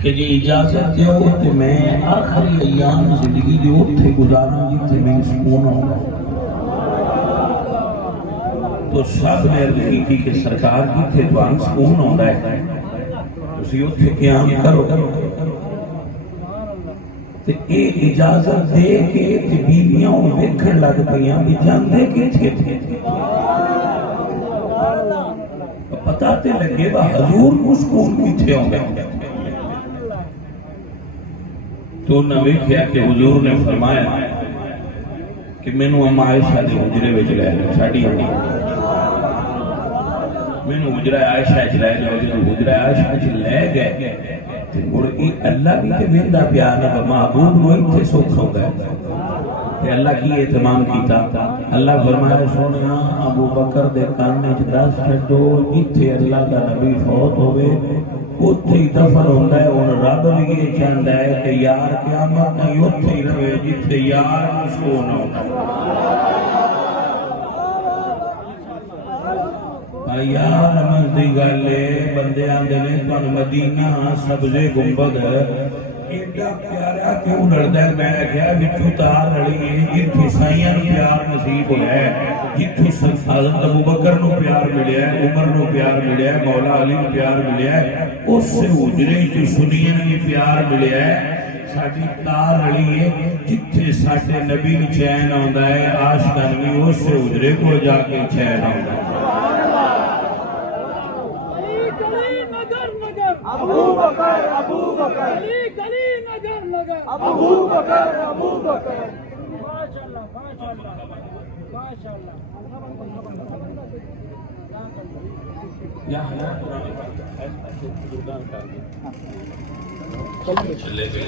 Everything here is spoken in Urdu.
کہ جی اجازت دیو کہ میں آخری ایام زندگی دی اتھے گزارا جتھے میں سکون ہوگا. تو سب نے عرض کی کہ سرکار جتھے تو آن سکون ہوتا ہے اسی اتھے قیام کرو. تو ایک اجازت دے کے بیویاں ویکھن لگ پئیاں بھی جاندے کتھے تھے. پتہ تے لگے با حضور کو سکون کتھے ہوگا. تو انہوں نے کیا کہ حضور نے فرمایا کہ میں نے اما عائشہ دے حجرے وچ لے لیا ساڈی امی میں نے حجرہ عائشہ وچ لے لیا جو حجرہ عائشہ وچ لے گئے تے مڑ اللہ بھی تے ویندا پیا نہ محبوب نو ایتھے سکھ ہو گئے تے اللہ کی اہتمام کیتا. اللہ فرمایا سونیا ابو بکر دے کان وچ دس چھڈو جتھے اللہ دا نبی فوت ہوئے اتھے ہی دفن ہوتا ہے. اور رب بھی یہ چاہتا ہے کہ یار قیامت نہیں اتھے ہی رہے جتھے یار سکون ہوتا ہے. یار رمض دی گالے بندے آندے نے تو مدینہ سبز گنبد ایڈا پیارا کیوں لڑتا ہے. میں نے کہا جتھوں تار لڑی ہے جتھوں سائیاں پیار نصیب ہوا ہے جتھوں حضرت ابو بکر نو پیار ملیا ہے عمر نو پیار ملیا ہے مولا علی نو پیار ملیا ہے اس سے حجرے جو سنین کی پیار ملیا ہے. ساڈی تار لڑی ہے جتھے ساڈے نبی نو چین آندا ہے عاشقاں نو اس سے حجرے کو جا کے چین آندا ہے. ابو بکر ابو بکر گلی گلی نگر نگر ابو بکر ابو بکر. ماشاءاللہ ماشاءاللہ ماشاءاللہ. یا چلے گئے